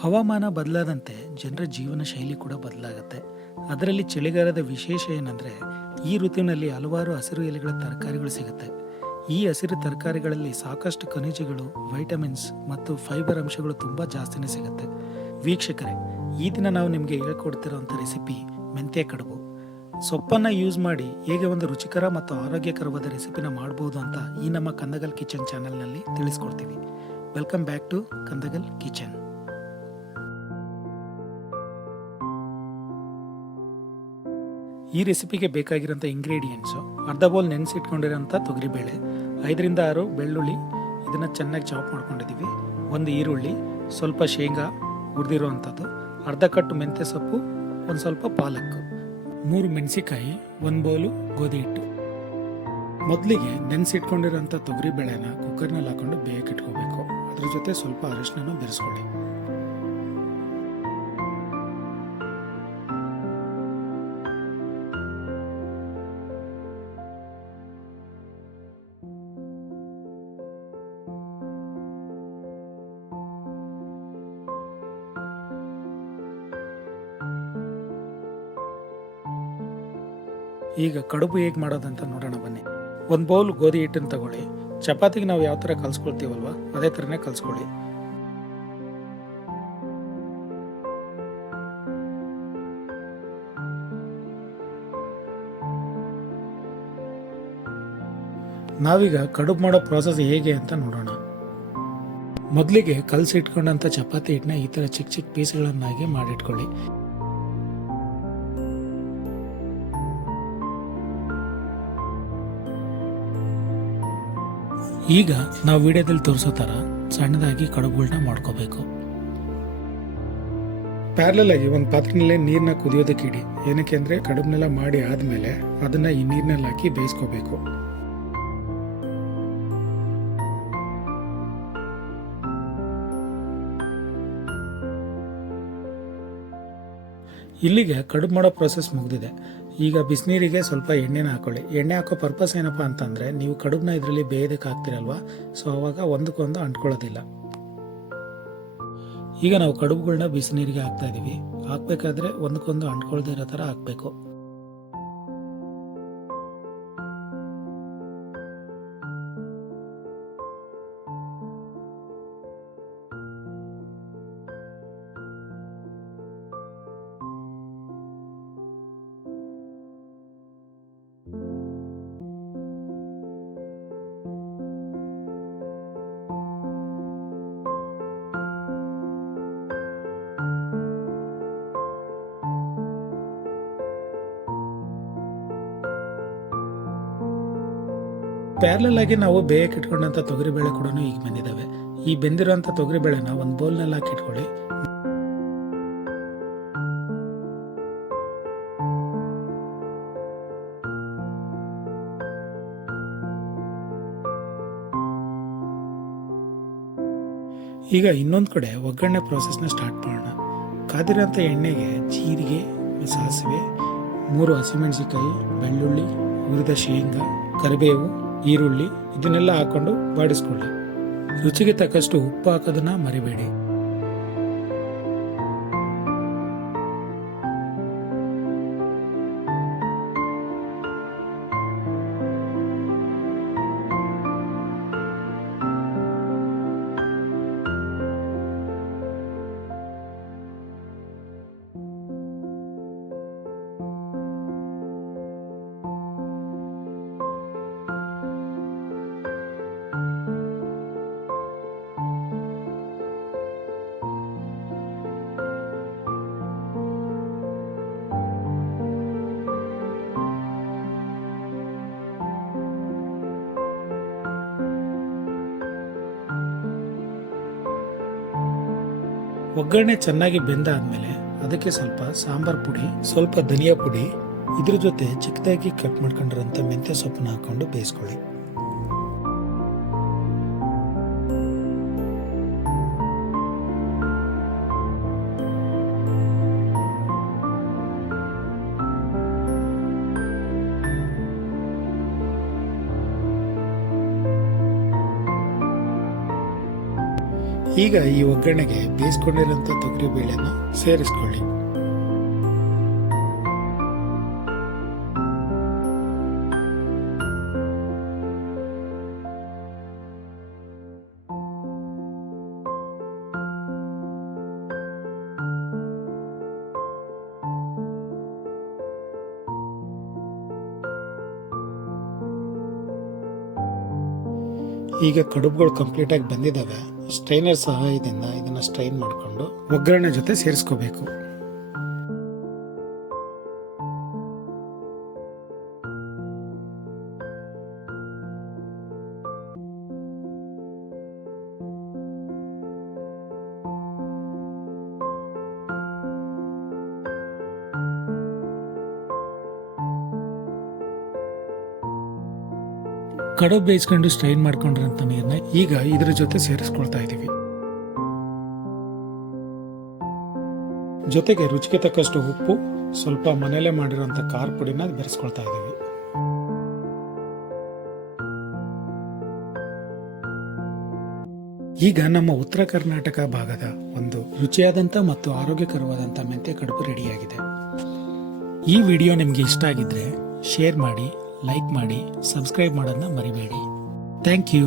ಹವಾಮಾನ ಬದಲಾದಂತೆ ಜನರ ಜೀವನ ಶೈಲಿ ಕೂಡ ಬದಲಾಗುತ್ತೆ. ಅದರಲ್ಲಿ ಚಳಿಗಾಲದ ವಿಶೇಷ ಏನಂದರೆ ಈ ಋತುವಿನಲ್ಲಿ ಹಲವಾರು ಹಸಿರು ಎಲೆಗಳ ತರಕಾರಿಗಳು ಸಿಗುತ್ತೆ. ಈ ಹಸಿರು ತರಕಾರಿಗಳಲ್ಲಿ ಸಾಕಷ್ಟು ಖನಿಜಗಳು, ವೈಟಮಿನ್ಸ್ ಮತ್ತು ಫೈಬರ್ ಅಂಶಗಳು ತುಂಬ ಜಾಸ್ತಿನೇ ಸಿಗುತ್ತೆ. ವೀಕ್ಷಕರೇ, ಈ ದಿನ ನಾವು ನಿಮಗೆ ಹೇಳ್ಕೊಡ್ತಿರೋಂಥ ರೆಸಿಪಿ ಮೆಂತ್ಯ ಕಡುಬು. ಸೊಪ್ಪನ್ನು ಯೂಸ್ ಮಾಡಿ ಹೇಗೆ ಒಂದು ರುಚಿಕರ ಮತ್ತು ಆರೋಗ್ಯಕರವಾದ ರೆಸಿಪಿನ ಮಾಡ್ಬೋದು ಅಂತ ಈ ನಮ್ಮ ಕಂದಗಲ್ ಕಿಚನ್ ಚಾನಲ್ನಲ್ಲಿ ತಿಳಿಸ್ಕೊಡ್ತೀವಿ. Welcome back to Kandagal kitchen. ಈ ರೆಸಿಪಿಗೆ ಬೇಕಾಗಿರೋಂಥ ಇಂಗ್ರೀಡಿಯೆಂಟ್ಸು: ಅರ್ಧ ಬೌಲ್ ನೆನೆಸಿಟ್ಕೊಂಡಿರೋಂಥ ತೊಗರಿಬೇಳೆ, 5ರಿಂದ 6 ಬೆಳ್ಳುಳ್ಳಿ, ಇದನ್ನು ಚೆನ್ನಾಗಿ ಚಾಪ್ ಮಾಡ್ಕೊಂಡಿದ್ದೀವಿ, ಒಂದು ಈರುಳ್ಳಿ, ಸ್ವಲ್ಪ ಶೇಂಗಾ ಹುರಿದಿರುವಂಥದ್ದು, ಅರ್ಧ ಕಟ್ಟು ಮೆಂತ್ಯ ಸೊಪ್ಪು, ಒಂದು ಸ್ವಲ್ಪ ಪಾಲಕ್, 3 ಮೆಣಸಿಕಾಯಿ, 1 ಬೌಲು ಗೋಧಿ ಹಿಟ್ಟು. ಮೊದಲಿಗೆ ನೆನೆಸಿಟ್ಕೊಂಡಿರೋಂಥ ತೊಗರಿಬೇಳೆನ ಕುಕ್ಕರ್ನಲ್ಲಿ ಹಾಕೊಂಡು ಬೇಯಕ್ಕೆ ಇಟ್ಕೋಬೇಕು. ಅದ್ರ ಜೊತೆ ಸ್ವಲ್ಪ ಅರಿಶಿನ ಬೆರೆಸ್ಕೊಳ್ಳಿ. ಈಗ ಕಡುಬು ಹೇಗೆ ಮಾಡೋದಂತ ನೋಡೋಣ ಬನ್ನಿ. 1 ಬೌಲ್ ಗೋಧಿ ಹಿಟ್ಟನ್ನು ತಗೊಳ್ಳಿ. ಚಪಾತಿಗೆ ನಾವು ಯಾವ ಥರ ಕಲಿಸ್ಕೊಳ್ತೀವಲ್ವ ಅದೇ ಥರನೇ ಕಲಿಸ್ಕೊಳ್ಳಿ. ನಾವೀಗ ಕಡುಬು ಮಾಡೋ ಪ್ರಾಸೆಸ್ ಹೇಗೆ ಅಂತ ನೋಡೋಣ. ಮೊದಲಿಗೆ ಕಲಸಿಟ್ಕೊಂಡಂಥ ಚಪಾತಿ ಹಿಟ್ಟನ್ನ ಈ ಥರ ಚಿಕ್ಕ ಚಿಕ್ಕ ಪೀಸ್ಗಳನ್ನಾಗಿ ಮಾಡಿಟ್ಕೊಳ್ಳಿ. ಈಗ ನಾವು ವಿಡಿಯೋದಲ್ಲಿ ತೋರಿಸೋ ಥರ ಸಣ್ಣದಾಗಿ ಕಡುಬುಗಳನ್ನ ಮಾಡ್ಕೋಬೇಕು. ಪ್ಯಾರಲಲ್ ಆಗಿ ಒಂದು ಪಾತ್ರೆನಲ್ಲೇ ನೀರನ್ನ ಕುದಿಯೋದಕ್ಕೆ ಇಡಿ. ಏನಕ್ಕೆ ಅಂದರೆ ಕಡುಬನ್ನೆಲ್ಲ ಮಾಡಿ ಆದಮೇಲೆ ಅದನ್ನು ಈ ನೀರಿನಲ್ಲಿ ಹಾಕಿ ಬೇಯಿಸ್ಕೋಬೇಕು. ಇಲ್ಲಿಗೆ ಕಡುಬು ಮಾಡೋ ಪ್ರೊಸೆಸ್ ಮುಗಿದಿದೆ. ಈಗ ಬಿಸಿನೀರಿಗೆ ಸ್ವಲ್ಪ ಎಣ್ಣೆನ ಹಾಕೊಳ್ಳಿ. ಎಣ್ಣೆ ಹಾಕೋ ಪರ್ಪಸ್ ಏನಪ್ಪ ಅಂತಂದರೆ, ನೀವು ಕಡುಬನ್ನ ಇದರಲ್ಲಿ ಬೇಯೋದಕ್ಕೆ ಹಾಕ್ತಿರಲ್ವ, ಸೊ ಅವಾಗ ಒಂದಕ್ಕೊಂದು ಅಂಟ್ಕೊಳ್ಳೋದಿಲ್ಲ. ಈಗ ನಾವು ಕಡುಬುಗಳನ್ನ ಬಿಸಿನೀರಿಗೆ ಹಾಕ್ತಾ ಇದ್ದೀವಿ. ಹಾಕ್ಬೇಕಾದ್ರೆ ಒಂದಕ್ಕೊಂದು ಅಂಟ್ಕೊಳ್ದೇ ಇರೋ ಥರ ಹಾಕಬೇಕು. ಪ್ಯಾರಲಲ್ ಆಗಿ ನಾವು ಬೇಯಕ್ಕೆ ಇಟ್ಕೊಂಡಂಥ ತೊಗರಿಬೇಳೆ ಕೂಡ ಈಗ ಬೆಂದಿದ್ದಾವೆ. ಈ ಬೆಂದಿರೋಂಥ ತೊಗರಿಬೇಳೆನ ಒಂದು ಬೌಲ್ನಲ್ಲಿ ಹಾಕಿ ಇಟ್ಕೊಳ್ಳಿ. ಈಗ ಇನ್ನೊಂದು ಕಡೆ ಒಗ್ಗರಣೆ ಪ್ರಾಸೆಸ್ನ ಸ್ಟಾರ್ಟ್ ಮಾಡೋಣ. ಕಾದಿರೋಂಥ ಎಣ್ಣೆಗೆ ಜೀರಿಗೆ, ಸಾಸಿವೆ, 3 ಹಸಿಮೆಣಸಿಕಾಯಿ, ಬೆಳ್ಳುಳ್ಳಿ, ಹುರಿದ ಶೇಂಗಾ, ಕರಿಬೇವು, ಈರುಳ್ಳಿ ಇದನ್ನೆಲ್ಲ ಹಾಕೊಂಡು ಬಾಡಿಸ್ಕೊಳ್ಳಿ. ರುಚಿಗೆ ತಕ್ಕಷ್ಟು ಉಪ್ಪು ಹಾಕೋದನ್ನ ಮರಿಬೇಡಿ. ಒಗ್ಗರಣೆ ಚೆನ್ನಾಗಿ ಬೆಂದಾದ್ಮೇಲೆ ಅದಕ್ಕೆ ಸ್ವಲ್ಪ ಸಾಂಬಾರ್ ಪುಡಿ, ಸ್ವಲ್ಪ ಧನಿಯಾ ಪುಡಿ, ಇದ್ರ ಜೊತೆ ಚಿಕ್ಕದಾಗಿ ಕಟ್ ಮಾಡ್ಕೊಂಡಿರೋಂಥ ಮೆಂತ್ಯ ಸೊಪ್ಪನ್ನ ಹಾಕೊಂಡು ಬೇಯಿಸ್ಕೊಳ್ಳಿ. ಈಗ ಈ ಒಗ್ಗರಣೆಗೆ ಬೇಯಿಸ್ಕೊಂಡಿರೋಂಥ ತೊಗರಿ ಬೇಳೆನ ಸೇರಿಸ್ಕೊಳ್ಳಿ. ಈಗ ಕಡುಬುಗಳು ಕಂಪ್ಲೀಟ್ ಆಗಿ ಬಂದಿದ್ದಾವೆ. ಸ್ಟ್ರೈನರ್ ಸಹಾಯದಿಂದ ಇದನ್ನ ಸ್ಟ್ರೈನ್ ಮಾಡಿಕೊಂಡು ಒಗ್ಗರಣೆ ಜೊತೆ ಸೇರಿಸ್ಕೋಬೇಕು. ಕಡುಬು ಬೇಯಿಸ್ಕೊಂಡು ಸ್ಟ್ರೈನ್ ಮಾಡ್ಕೊಂಡಿರೋಂಥ ನೀರನ್ನ ಈಗ ಇದ್ರ ಜೊತೆ ಸೇರಿಸ್ಕೊಳ್ತಾ ಇದ್ದೀವಿ. ಜೊತೆಗೆ ರುಚಿಗೆ ತಕ್ಕಷ್ಟು ಉಪ್ಪು, ಸ್ವಲ್ಪ ಮನೆಯಲ್ಲೇ ಮಾಡಿರೋಂಥ ಖಾರ ಪುಡಿನ ಬೆರೆಸ್ಕೊಳ್ತಾ ಇದ್ದೀವಿ. ಈಗ ನಮ್ಮ ಉತ್ತರ ಕರ್ನಾಟಕ ಭಾಗದ ಒಂದು ರುಚಿಯಾದಂಥ ಮತ್ತು ಆರೋಗ್ಯಕರವಾದಂಥ ಮೆಂತ್ಯ ಕಡುಬು ರೆಡಿಯಾಗಿದೆ. ಈ ವಿಡಿಯೋ ನಿಮಗೆ ಇಷ್ಟ ಆಗಿದ್ರೆ ಶೇರ್ ಮಾಡಿ, ಲೈಕ್ ಮಾಡಿ, ಸಬ್ಸ್ಕ್ರೈಬ್ ಮಾಡೋದನ್ನ ಮರಿಬೇಡಿ. Thank you.